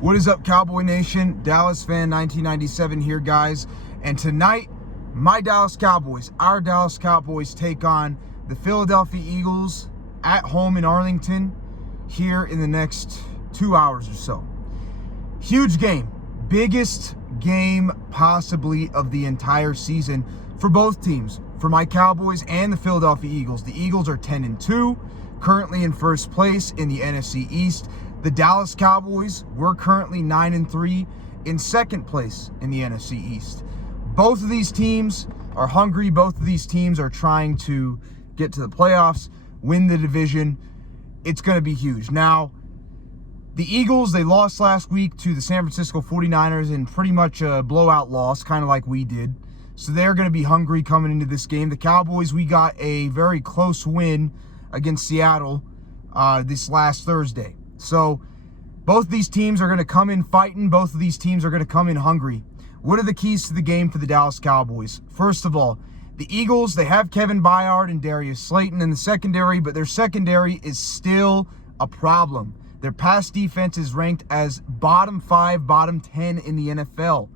What is up, Cowboy Nation? Dallas fan 1997 here, guys. And tonight, my Dallas Cowboys, our Dallas Cowboys, take on the Philadelphia Eagles at home in Arlington here in the next 2 hours or so. Huge game. Biggest game possibly of the entire season for both teams. For my Cowboys and the Philadelphia Eagles. The Eagles are 10-2, currently in first place in the NFC East. The Dallas Cowboys, we're currently 9-3 in second place in the NFC East. Both of these teams are hungry. Both of these teams are trying to get to the playoffs, win the division. It's going to be huge. Now, the Eagles, they lost last week to the San Francisco 49ers in pretty much a blowout loss, kind of like we did. So they're going to be hungry coming into this game. The Cowboys, we got a very close win against Seattle this last Thursday. So both these teams are going to come in fighting. Both of these teams are going to come in hungry. What are the keys to the game for the Dallas Cowboys? First of all, the Eagles, they have Kevin Byard and Darius Slayton in the secondary, but their secondary is still a problem. Their pass defense is ranked as bottom 5, bottom 10 in the NFL.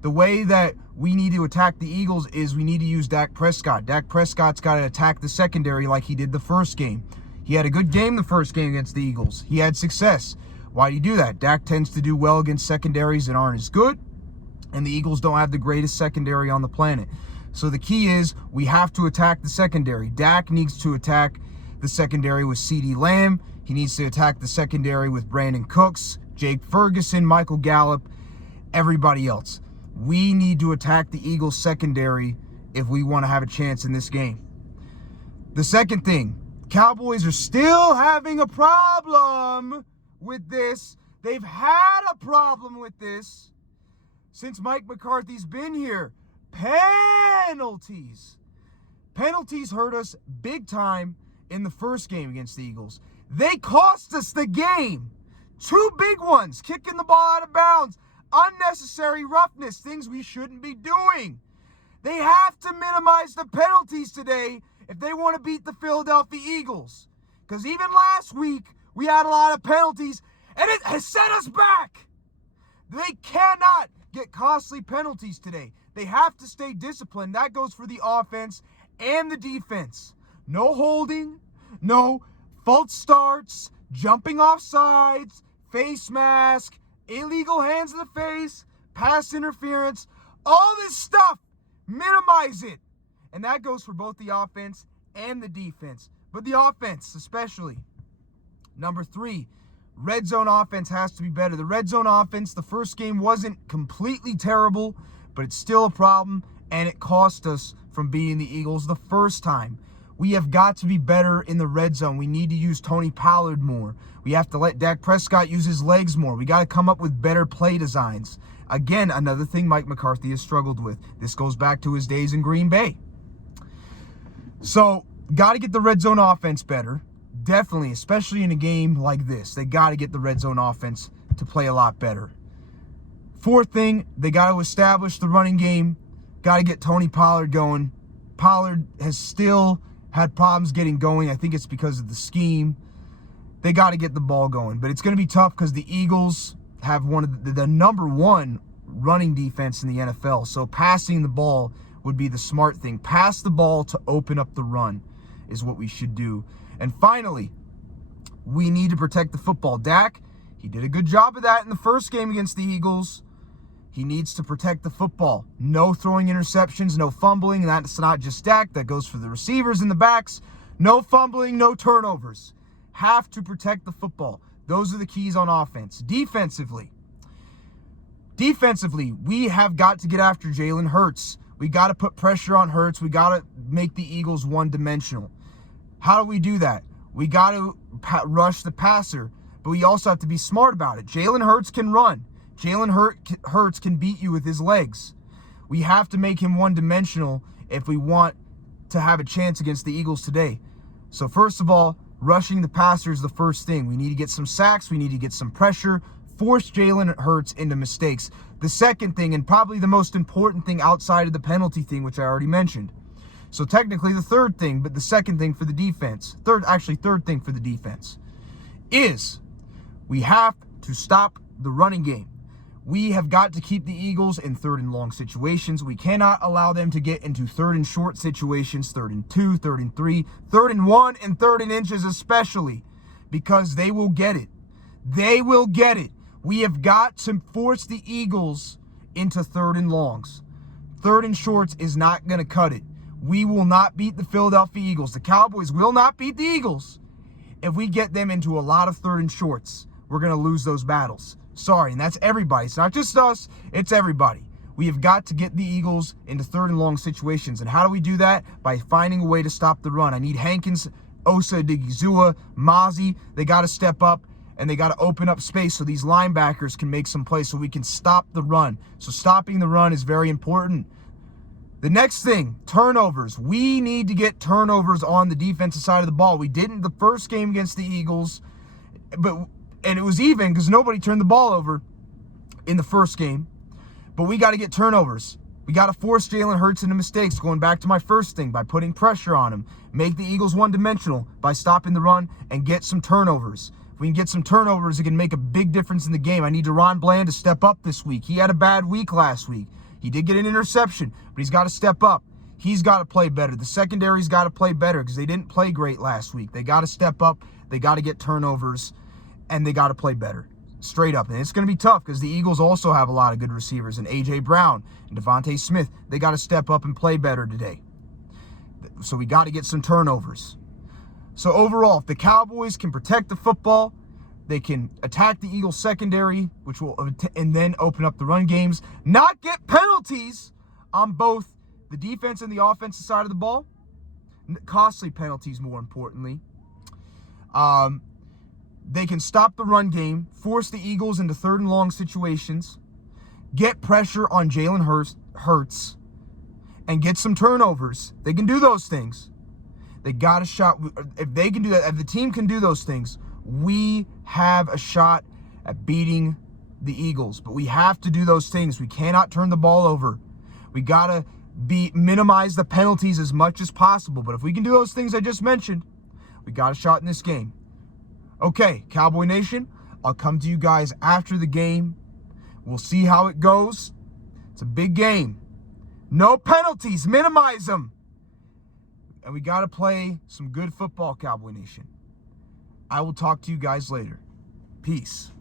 The way that we need to attack the Eagles is we need to use Dak Prescott. Dak Prescott's got to attack the secondary like he did the first game. He had a good game the first game against the Eagles. He had success. Why do you do that? Dak tends to do well against secondaries that aren't as good, and the Eagles don't have the greatest secondary on the planet. So the key is we have to attack the secondary. Dak needs to attack the secondary with CeeDee Lamb. He needs to attack the secondary with Brandon Cooks, Jake Ferguson, Michael Gallup, everybody else. We need to attack the Eagles secondary if we want to have a chance in this game. The second thing, Cowboys are still having a problem with this. They've had a problem with this since Mike McCarthy's been here. Penalties. Penalties hurt us big time in the first game against the Eagles. They cost us the game. 2 big ones, kicking the ball out of bounds, unnecessary roughness, things we shouldn't be doing. They have to minimize the penalties today if they want to beat the Philadelphia Eagles. Because even last week, we had a lot of penalties, and it has set us back. They cannot get costly penalties today. They have to stay disciplined. That goes for the offense and the defense. No holding, no false starts, jumping off sides, face mask, illegal hands in the face, pass interference, all this stuff. Minimize it. And that goes for both the offense and the defense. But the offense especially. Number 3, red zone offense has to be better. The red zone offense, the first game wasn't completely terrible, but it's still a problem, and it cost us from beating the Eagles the first time. We have got to be better in the red zone. We need to use Tony Pollard more. We have to let Dak Prescott use his legs more. We got to come up with better play designs. Again, another thing Mike McCarthy has struggled with. This goes back to his days in Green Bay. So, got to get the red zone offense better. Definitely, especially in a game like this. They got to get the red zone offense to play a lot better. Fourth thing, they got to establish the running game. Got to get Tony Pollard going. Pollard has still had problems getting going. I think it's because of the scheme. They got to get the ball going. But it's going to be tough because the Eagles have one of the number 1 running defense in the NFL. So passing the ball would be the smart thing. Pass the ball to open up the run is what we should do. And finally, we need to protect the football. Dak, he did a good job of that in the first game against the Eagles. He needs to protect the football. No throwing interceptions, no fumbling. That's not just Dak. That goes for the receivers and the backs. No fumbling, no turnovers. Have to protect the football. Those are the keys on offense. Defensively, we have got to get after Jalen Hurts. We got to put pressure on Hurts. We got to make the Eagles one-dimensional. How do we do that? We got to rush the passer, but we also have to be smart about it. Jalen Hurts can run. Jalen Hurts can beat you with his legs. We have to make him one-dimensional if we want to have a chance against the Eagles today. So first of all, rushing the passer is the first thing. We need to get some sacks. We need to get some pressure. Force Jalen Hurts into mistakes. The second thing, and probably the most important thing outside of the penalty thing, which I already mentioned. So technically the third thing, but the second thing for the defense, third thing for the defense, is we have to stop the running game. We have got to keep the Eagles in 3rd and long situations. We cannot allow them to get into 3rd and short situations, 3rd and 2, 3rd and 3, 3rd and 1, and 3rd and inches especially, because they will get it. They will get it. We have got to force the Eagles into 3rd and longs. 3rd and shorts is not going to cut it. We will not beat the Philadelphia Eagles. The Cowboys will not beat the Eagles if we get them into a lot of 3rd and shorts. We're going to lose those battles. Sorry, and that's everybody. It's not just us, it's everybody. We have got to get the Eagles into 3rd and long situations. And how do we do that? By finding a way to stop the run. I need Hankins, Osa, Digizua, Mozzie. They got to step up, and they got to open up space so these linebackers can make some plays so we can stop the run. So stopping the run is very important. The next thing, turnovers. We need to get turnovers on the defensive side of the ball. We didn't the first game against the Eagles, and it was even because nobody turned the ball over in the first game. But we got to get turnovers. We got to force Jalen Hurts into mistakes, going back to my first thing, by putting pressure on him. Make the Eagles one-dimensional by stopping the run and get some turnovers. If we can get some turnovers, it can make a big difference in the game. I need DeRon Bland to step up this week. He had a bad week last week. He did get an interception, but he's got to step up. He's got to play better. The secondary's got to play better because they didn't play great last week. They got to step up. They got to get turnovers, and they got to play better. Straight up. And it's going to be tough because the Eagles also have a lot of good receivers, and A.J. Brown and Devontae Smith. They got to step up and play better today. So we got to get some turnovers. So overall, if the Cowboys can protect the football, they can attack the Eagles secondary, which will, and then open up the run games, not get penalties on both the defense and the offensive side of the ball. Costly penalties, more importantly. They can stop the run game, force the Eagles into 3rd and long situations, get pressure on Jalen Hurts, and get some turnovers. They can do those things. They got a shot. If they can do that, if the team can do those things, we have a shot at beating the Eagles. But we have to do those things. We cannot turn the ball over. We got to minimize the penalties as much as possible. But if we can do those things I just mentioned, we got a shot in this game. Okay, Cowboy Nation, I'll come to you guys after the game. We'll see how it goes. It's a big game. No penalties. Minimize them. And we got to play some good football, Cowboy Nation. I will talk to you guys later. Peace.